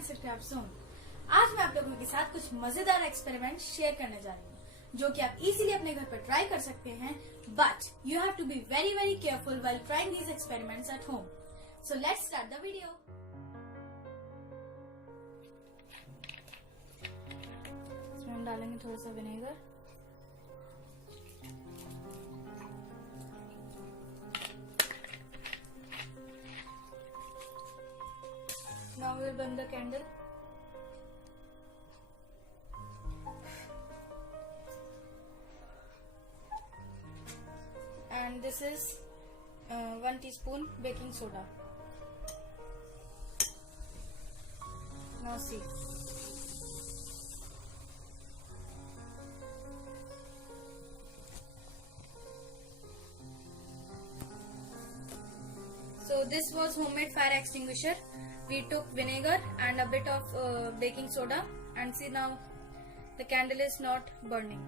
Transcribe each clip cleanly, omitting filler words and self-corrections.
Science क्रैफ्ट zone. आज मैं आप लोगों के साथ कुछ मजेदार एक्सपेरिमेंट शेयर करने जा रही हूँ जो कि आप इजीली अपने घर पर ट्राई कर सकते हैं, but you have to be very very careful while trying these experiments at home. So let's start the video. इसमें हम डालेंगे थोड़ा सा vinegar, now we will burn the candle. And this is 1 teaspoon baking soda. Now see. So this was homemade fire extinguisher. We took vinegar and a bit of baking soda, and see now the candle is not burning.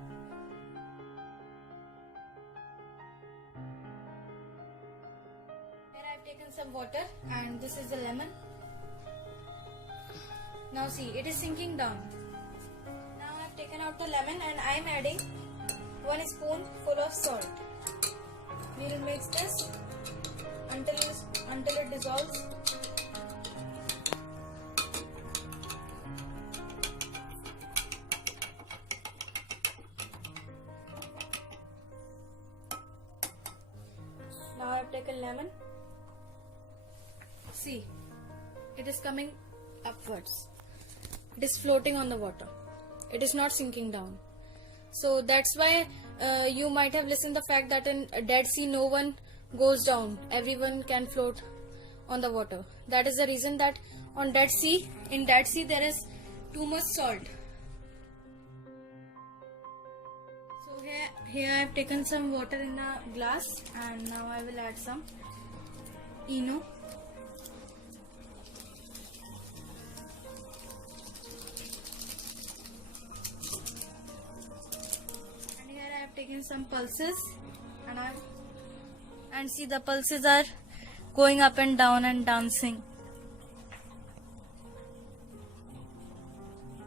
Here I have taken some water and this is the lemon. Now see, it is sinking down. Now I have taken out the lemon and I am adding 1 spoonful of salt. We will mix this until it dissolves. Now I have taken lemon. See, it is coming upwards. It is floating on the water. It is not sinking down. So that's why you might have listened the fact that in Dead Sea no one goes down. Everyone can float on the water. That is the reason that in Dead Sea there is too much salt. So here I have taken some water in a glass and now I will add some ENO. And here I have taken some pulses and see, the pulses are going up and down and dancing.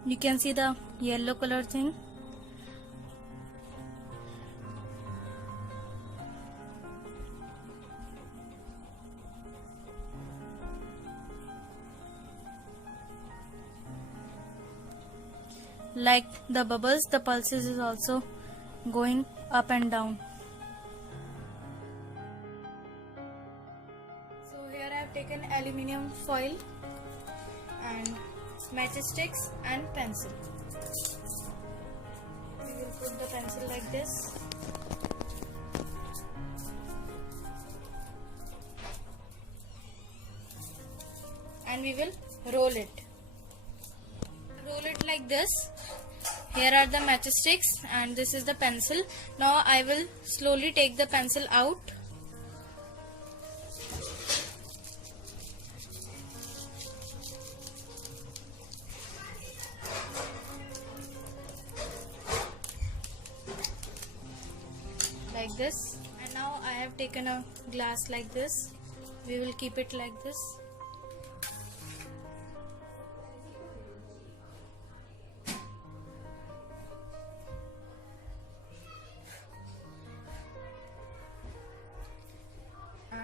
You can see the yellow color thing. Like the bubbles, the pulses is also going up and down. So here I have taken aluminium foil and matchsticks and pencil. We will put the pencil like this. And we will roll it. Roll it like this. Here are the matchsticks and this is the pencil. Now I will slowly take the pencil out. Like this. And now I have taken a glass like this. We will keep it like this.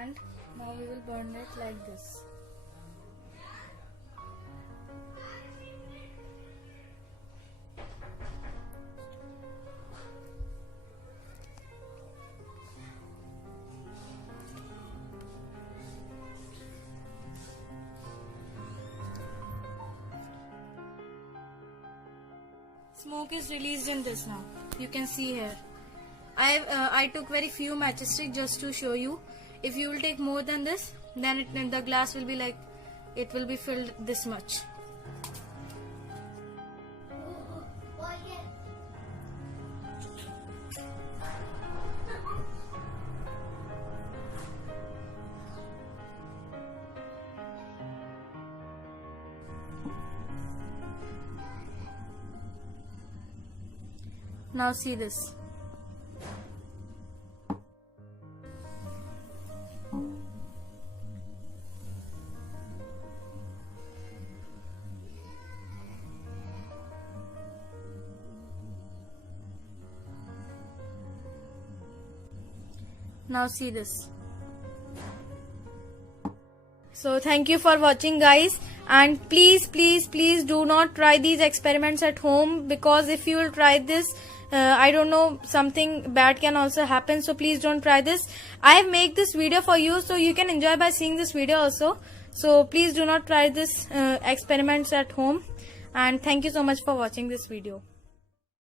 And now we will burn it like this. Smoke is released in this now. You can see here. I took very few matchsticks just to show you. If you will take more than this, then the glass will be like, it will be filled this much. Now see this. Now see this. So thank you for watching, guys, and please do not try these experiments at home, because if you will try this, I don't know, something bad can also happen. So please don't try this. I make this video for you so you can enjoy by seeing this video also. So please do not try this experiments at home, and thank you so much for watching this video.